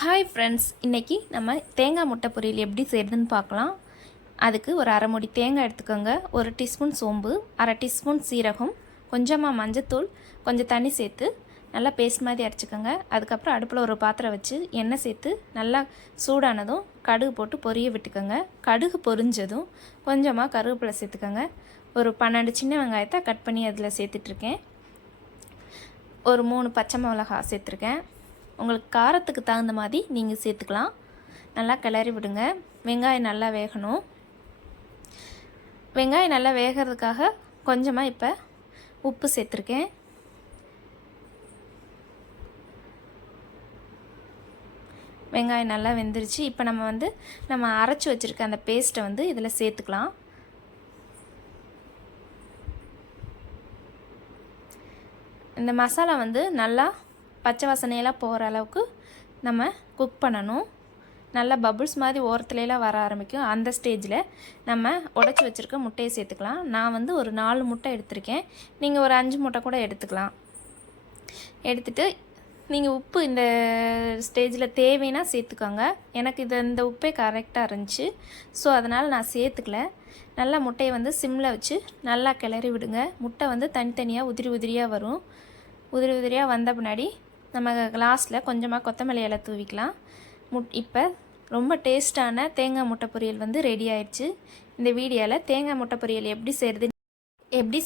Hi friends, இன்றைக்கி நம்ம தேங்காய் முட்டை பொரியல் எப்படி செய்கிறதுன்னு பார்க்கலாம். அதுக்கு ஒரு அரை மூடி தேங்காய் எடுத்துக்கோங்க, ஒரு டீஸ்பூன் சோம்பு, அரை டீஸ்பூன் சீரகம், கொஞ்சமாக மஞ்சத்தூள், கொஞ்சம் தண்ணி சேர்த்து நல்லா பேஸ்ட் மாதிரி அரைச்சிக்கோங்க. அதுக்கப்புறம் அடுப்பில் ஒரு பாத்திரம் வச்சு எண்ணெய் சேர்த்து நல்லா சூடானதும் கடுகு போட்டு பொரிய விட்டுக்கோங்க. கடுகு பொரிஞ்சதும் கொஞ்சமாக கருவேப்பிலை சேர்த்துக்கோங்க. ஒரு 12 சின்ன வெங்காயத்தை கட் பண்ணி அதில் சேர்த்துட்ருக்கேன். ஒரு 3 பச்சை மிளகாய் சேர்த்துருக்கேன். உங்களுக்கு காரத்துக்கு தகுந்த மாதிரி நீங்கள் சேர்த்துக்கலாம். நல்லா கிளறி விடுங்க. வெங்காயம் நல்லா வேகணும். வெங்காயம் நல்லா வேகிறதுக்காக கொஞ்சமாக இப்போ உப்பு சேர்த்துருக்கேன். வெங்காயம் நல்லா வெந்துருச்சு. இப்போ நம்ம அரைச்சி வச்சுருக்க அந்த பேஸ்ட்டை இதில் சேர்த்துக்கலாம். இந்த மசாலா நல்லா பச்சை வாசனையெல்லாம் போகிற அளவுக்கு நம்ம குக் பண்ணணும். நல்லா பபுள்ஸ் மாதிரி ஓரத்துலலாம் வர ஆரம்பிக்கும். அந்த ஸ்டேஜில் நம்ம உடச்சி வச்சுருக்க முட்டையை சேர்த்துக்கலாம். நான் ஒரு 4 முட்டை எடுத்திருக்கேன். நீங்கள் ஒரு 5 முட்டை கூட எடுத்துக்கலாம். எடுத்துகிட்டு நீங்கள் உப்பு இந்த ஸ்டேஜில் தேவைன்னா சேர்த்துக்கோங்க. எனக்கு இந்த உப்பே கரெக்டாக இருந்துச்சு. ஸோ அதனால் நான் சேர்த்துக்கல. நல்லா முட்டையை சிம்மில் வச்சு நல்லா கிளறி விடுங்க. முட்டை தனித்தனியாக உதிரி உதிரியாக வரும். உதிரி உதிரியாக வந்த பின்னாடி நம்ம லாஸ்ட்டில் கொஞ்சமாக கொத்தமல்லி இலை தூவிக்கலாம். இப்போ ரொம்ப டேஸ்ட்டான தேங்காய் முட்டை பொரியல் ரெடி ஆயிடுச்சு. இந்த வீடியோவில் தேங்காய் முட்டை பொரியல் எப்படி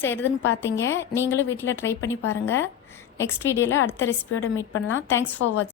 செய்கிறதுன்னு பார்த்தீங்க. நீங்களும் வீட்டில் ட்ரை பண்ணி பாருங்கள். நெக்ஸ்ட் வீடியோவில் அடுத்த ரெசிபியோடு மீட் பண்ணலாம். தேங்க்ஸ் ஃபார் வாட்சிங்.